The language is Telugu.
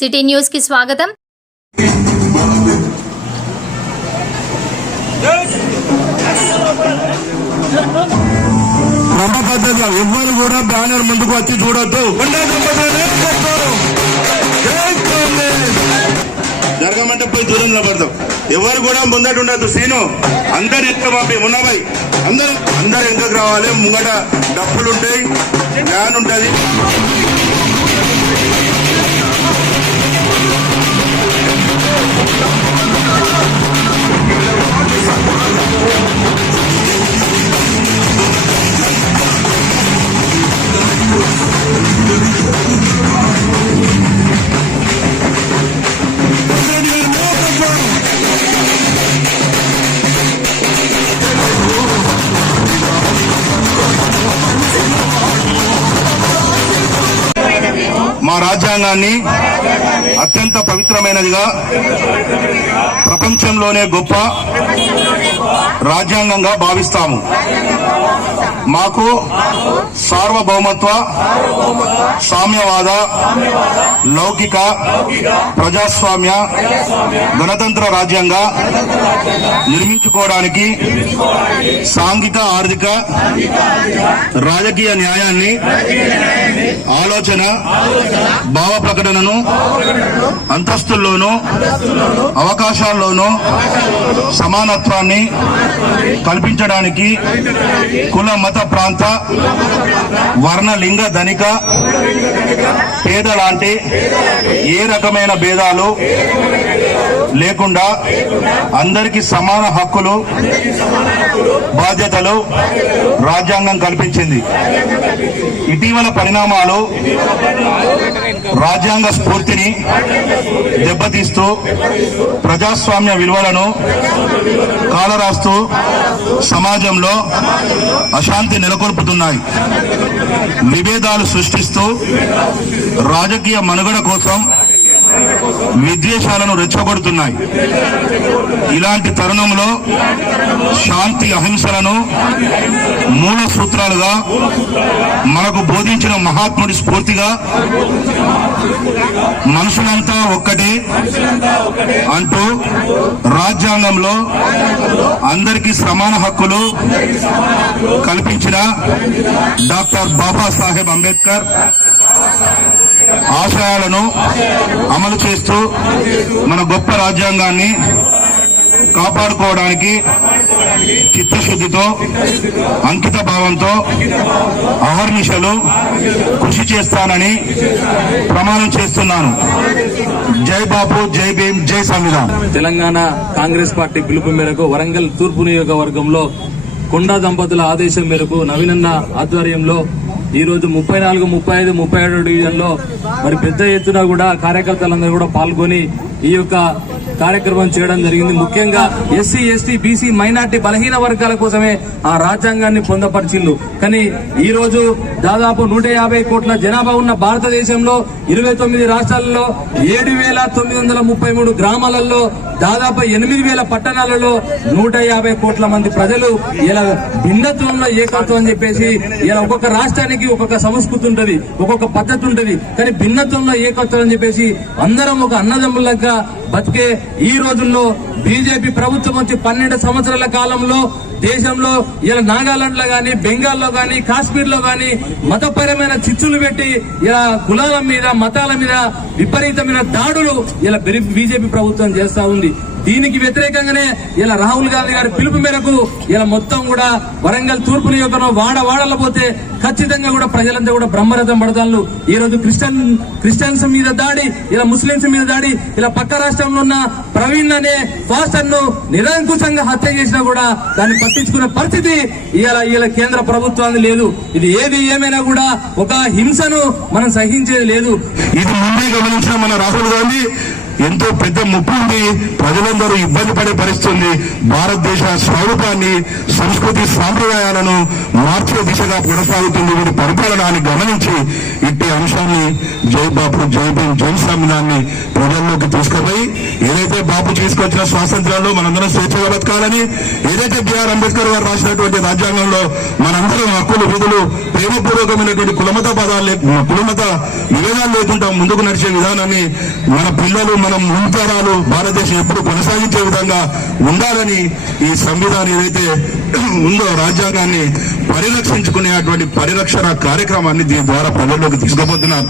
సిటీ న్యూస్ కి స్వాగతం. క్రమపద్ధతిగా ఎవ్వరు కూడా బ్యానర్ ముందుకు వచ్చి చూడొద్దు. జరగమంటే పోయి దూరం నిలబడతాం. ఎవరు కూడా ముందట ఉండద్దు. సీను అందరు ఎక్క పంపి ఉన్నబాయి అందరు ఎంకకు రావాలి. ముంగట డప్పులు ఉంటాయి, ఫ్యాన్ ఉంటుంది. మా రాజ్యాంగాన్ని అత్యంత పవిత్రమైనదిగా, ప్రపంచంలోనే గొప్ప రాజ్యాంగంగా భావిస్తాము. మాకు సార్వభౌమత్వ, సామ్యవాద, లౌకిక, ప్రజాస్వామ్య, గణతంత్ర రాజ్యంగా నిర్మించుకోవడానికి సాంఘిక, ఆర్థిక, రాజకీయ న్యాయాన్ని, ఆలోచన, భావ ప్రకటనను, అంతస్తుల్లోనూ అవకాశాల్లోనూ సమానత్వాన్ని కల్పించడానికి కుల, మత, ప్రాంత, వర్ణ, లింగ, ధనిక, పేద లాంటి ఏ రకమైన భేదాలు లేకుండా అందరికీ సమాన హక్కులు, బాధ్యతలు రాజ్యాంగం కల్పించింది. ఇటీవల పరిణామాలు రాజ్యాంగ స్ఫూర్తిని దెబ్బతీస్తూ ప్రజాస్వామ్య విలువలను కాలరాస్తూ సమాజంలో అశాంతి నెలకొల్పుతున్నాయి. విభేదాలు సృష్టిస్తూ రాజకీయ మనుగడ కోసం విద్వేషాలను రెచ్చగొడుతున్నాయి. ఇలాంటి తరుణంలో శాంతి, అహింసలను మూల సూత్రాలుగా మనకు బోధించిన మహాత్ముడి స్ఫూర్తిగా మనుషులంతా ఒక్కటే అంటూ రాజ్యాంగంలో అందరికీ సమాన హక్కులు కల్పించిన డాక్టర్ బాబాసాహెబ్ అంబేద్కర్ ఆశయాలను అమలు చేస్తూ మన గొప్ప రాజ్యాంగాన్ని కాపాడుకోవడానికి చిత్తశుద్ధితో, అంకిత భావంతో అహర్నిశలు కృషి చేస్తానని ప్రమాణం చేస్తున్నాను. జై బాపు, జై భీమ్, జై సంవిధాన్. తెలంగాణ కాంగ్రెస్ పార్టీ పిలుపు మేరకు వరంగల్ తూర్పు నియోజకవర్గంలో కొండా దంపతుల ఆదేశం మేరకు నవీనన్న ఆధ్వర్యంలో ఈ రోజు 34, 35, 37 డివిజన్లో మరి పెద్ద ఎత్తున కూడా కార్యకర్తలందరూ కూడా పాల్గొని ఈ యొక్క కార్యక్రమం చేయడం జరిగింది. ముఖ్యంగా ఎస్సీ, ఎస్టీ, బీసీ, మైనార్టీ, బలహీన వర్గాల కోసమే ఆ రాజ్యాంగాన్ని పొందపరిచిండు. కానీ ఈ రోజు దాదాపు 150 కోట్ల జనాభా ఉన్న భారతదేశంలో 29 రాష్ట్రాలలో 7,933 గ్రామాలలో దాదాపు 8,000 పట్టణాలలో 150 కోట్ల మంది ప్రజలు ఇలా భిన్నత్వంలో ఏకత్వం అని చెప్పేసి ఇలా ఒక్కొక్క రాష్ట్రానికి ఒక్కొక్క సంస్కృతి ఉంటది, ఒక్కొక్క పద్ధతి ఉంటది. కానీ భిన్నత్వంలో ఏకత్వం అని చెప్పేసి అందరం ఒక అన్నదమ్ములగా బతికే ఈ రోజుల్లో బీజేపీ ప్రభుత్వం వచ్చి 12 సంవత్సరాల కాలంలో దేశంలో ఇలా నాగాలాండ్ లో గాని, బెంగాల్లో గాని, కాశ్మీర్ లో గాని మతపరమైన చిచ్చులు పెట్టి ఇలా కులాల మీద, మతాల మీద విపరీతమైన దాడులు ఇలా బీజేపీ ప్రభుత్వం చేస్తా ఉంది. దీనికి వ్యతిరేకంగానే ఇలా రాహుల్ గాంధీ గారి పిలుపు మేరకు ఇలా మొత్తం కూడా వరంగల్ తూర్పు నియోజకవర్గం వాడవాడలో పోతే ఖచ్చితంగా కూడా ప్రజలంతా కూడా బ్రహ్మరథం పడతాను. ఈ రోజు క్రిస్టియన్స్ మీద దాడి, ఇలా ముస్లింస్ మీద దాడి, ఇలా పక్క రాష్ట్రంలో ఉన్న ప్రవీణ్ అనే ఫాస్టర్ ను నిరంకుశంగా హత్య చేసినా కూడా దాన్ని పట్టించుకునే పరిస్థితి ఇలా కేంద్ర ప్రభుత్వానికి లేదు. ఇది ఏది ఏమైనా కూడా ఒక హింసను మనం సహించేది లేదు. ఇది ముందే గమనించిన మన రాహుల్ గాంధీ ఎంతో పెద్ద ముప్పు ఉంది. ప్రజలందరూ ఇబ్బంది పడే పరిస్థితి ఉంది. భారతదేశ స్వరూపాన్ని, సంస్కృతి సాంప్రదాయాలను మార్చే దిశగా కొనసాగుతుంది వీరి పరిపాలన అని గమనించి ఇట్టి అంశాన్ని జై బాపు జై భీమ్ జై సంవిధాన్ని ప్రజల్లోకి తీసుకుపోయి ఏదైతే బాపు తీసుకొచ్చిన స్వాతంత్ర్యంలో మనందరం స్వేచ్ఛగా బతకాలని, ఏదైతే బిఆర్ అంబేద్కర్ గారు రాసినటువంటి రాజ్యాంగంలో మనందరం హక్కులు విధులు ప్రేమపూర్వకమైనటువంటి కులమత కులమత విభేదాలు లేకుండా ముందుకు నడిచే విధానాన్ని మన పిల్లలు, మన ముంతరాలు భారతదేశం ఎప్పుడు కొనసాగించే విధంగా ఉండాలని ఈ సంవిధానం ఏదైతే ఉందో రాజ్యాంగాన్ని పరిరక్షించుకునేటువంటి పరిరక్షణ కార్యక్రమాన్ని దీని ద్వారా ప్రజల్లోకి తీసుకుపోతున్నారు.